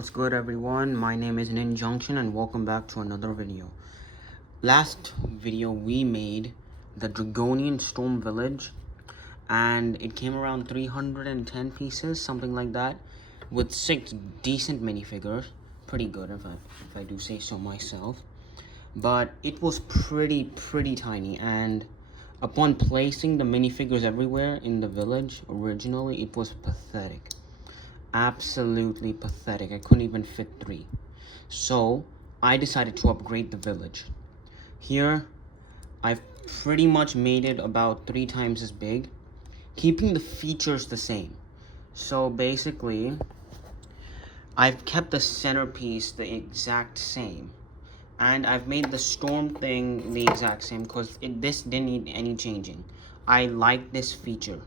What's good, everyone? My name is Ninjunction and welcome back to another video. Last video we made the Dragonian Storm Village and it came around 310 pieces, something like that, with 6 decent minifigures. Pretty good if I do say so myself. But it was pretty tiny, and upon placing the minifigures everywhere in the village originally, it was pathetic. Absolutely pathetic. I couldn't even fit 3. So I decided to upgrade the village. Here I've pretty much made it about 3 times as big, keeping the features the same. So basically I've kept the centerpiece the exact same, and I've made the storm thing the exact same because this didn't need any changing. I like this feature.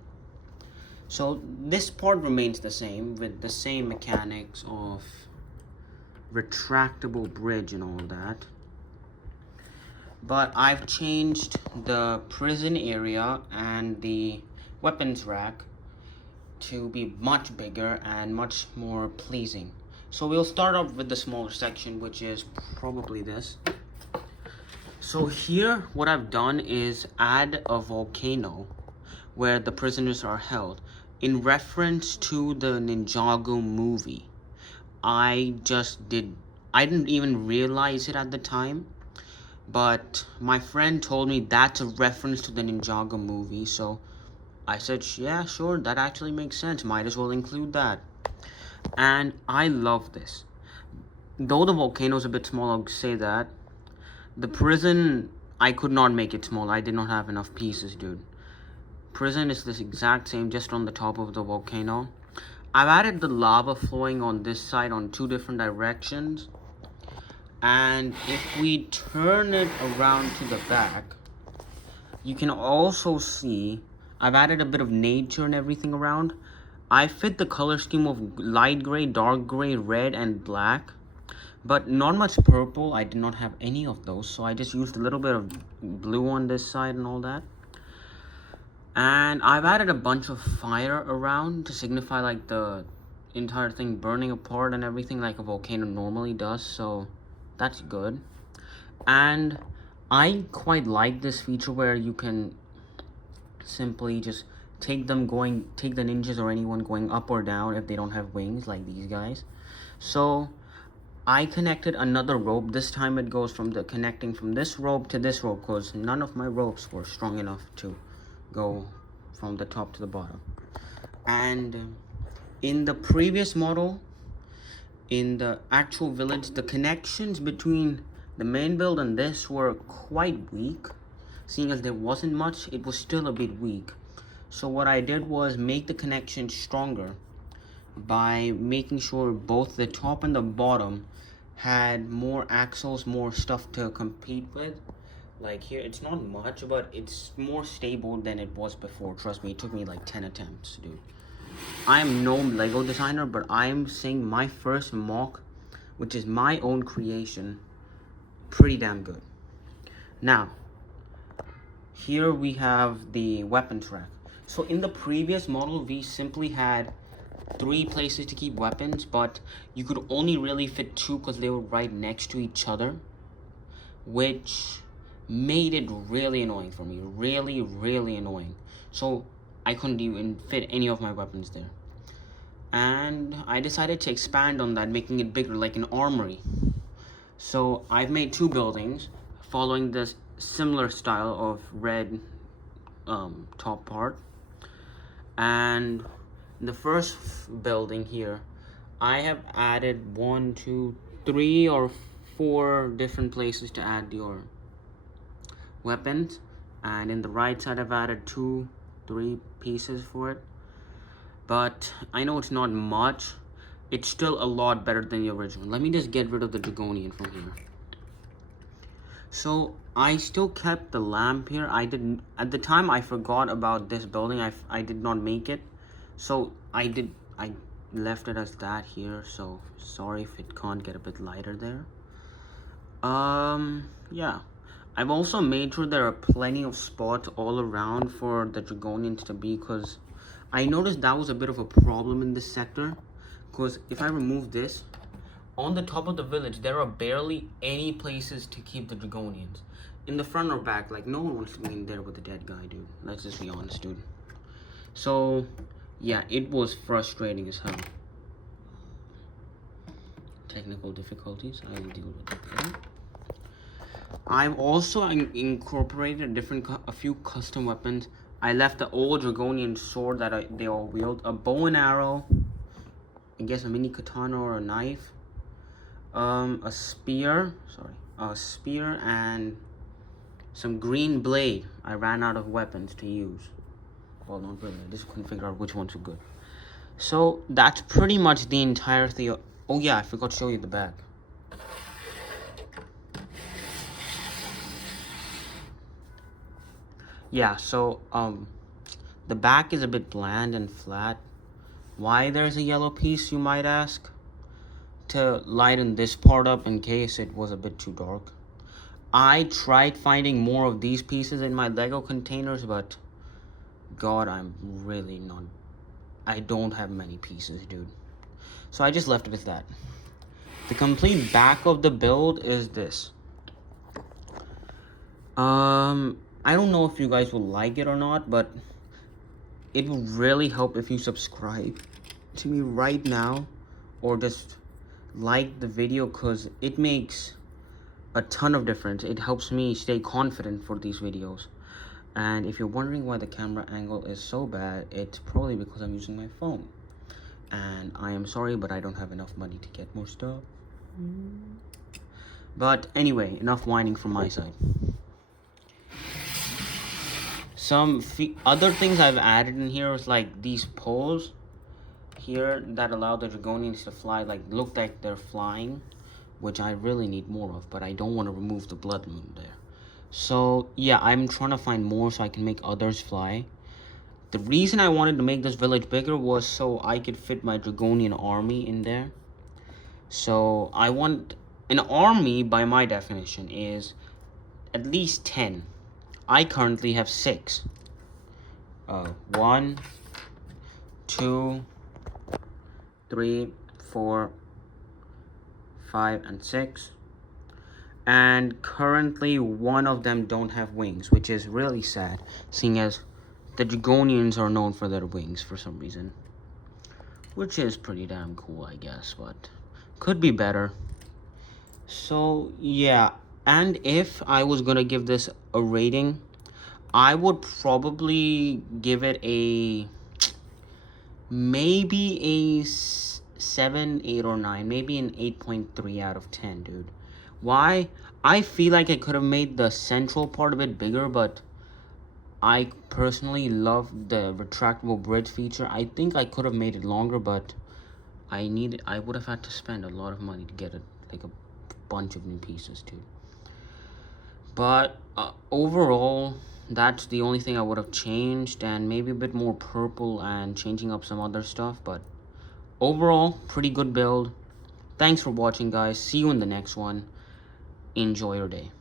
So this part remains the same, with the same mechanics of retractable bridge and all that. But I've changed the prison area and the weapons rack to be much bigger and much more pleasing. So we'll start off with the smaller section, which is probably this. So here what I've done is add a volcano where the prisoners are held, in reference to the Ninjago movie. I didn't even realize it at the time, but my friend told me that's a reference to the Ninjago movie, so I said, yeah, sure, that actually makes sense, might as well include that. And I love this. Though the volcano's a bit small, I'll say that. The prison, I could not make it small. I did not have enough pieces, dude. Prison is this exact same, just on the top of the volcano. I've added the lava flowing on this side on 2 different directions. And if we turn it around to the back, you can also see I've added a bit of nature and everything around. I fit the color scheme of light gray, dark gray, red, and black, but not much purple. I did not have any of those, so I just used a little bit of blue on this side and all that. And I've added a bunch of fire around to signify like the entire thing burning apart and everything like a volcano normally does, so that's good. And I quite like this feature where you can simply just take the ninjas or anyone going up or down if they don't have wings like these guys. So I connected another rope. This time it goes from connecting from this rope to this rope, because none of my ropes were strong enough to go from the top to the bottom. And in the previous model, in the actual village, the connections between the main build and this were quite weak. Seeing as there wasn't much, it was still a bit weak. So what I did was make the connection stronger by making sure both the top and the bottom had more axles, more stuff to compete with. Like here, it's not much, but it's more stable than it was before. Trust me, it took me like 10 attempts, dude. I am no Lego designer, but I'm saying my first MOC, which is my own creation, pretty damn good. Now, here we have the weapons rack. So in the previous model, we simply had 3 places to keep weapons, but you could only really fit 2 because they were right next to each other, which made it really annoying for me. Really annoying. So I couldn't even fit any of my weapons there. And I decided to expand on that, making it bigger, like an armory. So I've made 2 buildings following this similar style of red top part. And the first building here, I have added 1, 2, 3 or 4 different places to add your weapons, and in the right side I've added 2, 3 pieces for it. But I know it's not much, it's still a lot better than the original. Let me just get rid of the Dragonian from here. So I still kept the lamp here. At the time I forgot about this building. I did not make it, so I left it as that here, so sorry if it can't get a bit lighter there. Yeah, I've also made sure there are plenty of spots all around for the Dragonians to be, because I noticed that was a bit of a problem in this sector. Because if I remove this, on the top of the village, there are barely any places to keep the Dragonians. In the front or back, like, no one wants to be in there with the dead guy, dude. Let's just be honest, dude. So, yeah, it was frustrating as hell. Technical difficulties, I will deal with it. Okay? I've also incorporated a few custom weapons. I left the old Dragonian sword that they all wield, a bow and arrow, I guess a mini katana or a knife, a spear, and some green blade. I ran out of weapons to use. Well, not really. I just couldn't figure out which ones were good. So that's pretty much the entire thing. Oh yeah, I forgot to show you the back. Yeah, so the back is a bit bland and flat. Why there's a yellow piece, you might ask? To lighten this part up in case it was a bit too dark. I tried finding more of these pieces in my Lego containers, but God, I don't have many pieces, dude. So I just left it with that. The complete back of the build is this. I don't know if you guys will like it or not, but it would really help if you subscribe to me right now, or just like the video, because it makes a ton of difference. It helps me stay confident for these videos. And if you're wondering why the camera angle is so bad, it's probably because I'm using my phone. And I am sorry, but I don't have enough money to get more stuff. But anyway, enough whining from my side. Some other things I've added in here is like these poles here that allow the Dragonians to fly, look like they're flying, which I really need more of, but I don't want to remove the blood moon there. So yeah, I'm trying to find more so I can make others fly. The reason I wanted to make this village bigger was so I could fit my Dragonian army in there. So I want an army, by my definition, is at least 10. I currently have 6. 1, 2, 3, 4, 5, and 6. And currently one of them don't have wings, which is really sad, seeing as the Dragonians are known for their wings for some reason. Which is pretty damn cool, I guess, but could be better. So yeah, and if I was gonna give this a rating, I would probably give it maybe a 7, 8, or 9, maybe an 8.3 out of 10, dude. Why? I feel like I could have made the central part of it bigger, but I personally love the retractable bridge feature. I think I could have made it longer, but I would have had to spend a lot of money to get a bunch of new pieces too. But overall, that's the only thing I would have changed, and maybe a bit more purple and changing up some other stuff. But overall, pretty good build. Thanks for watching, guys. See you in the next one. Enjoy your day.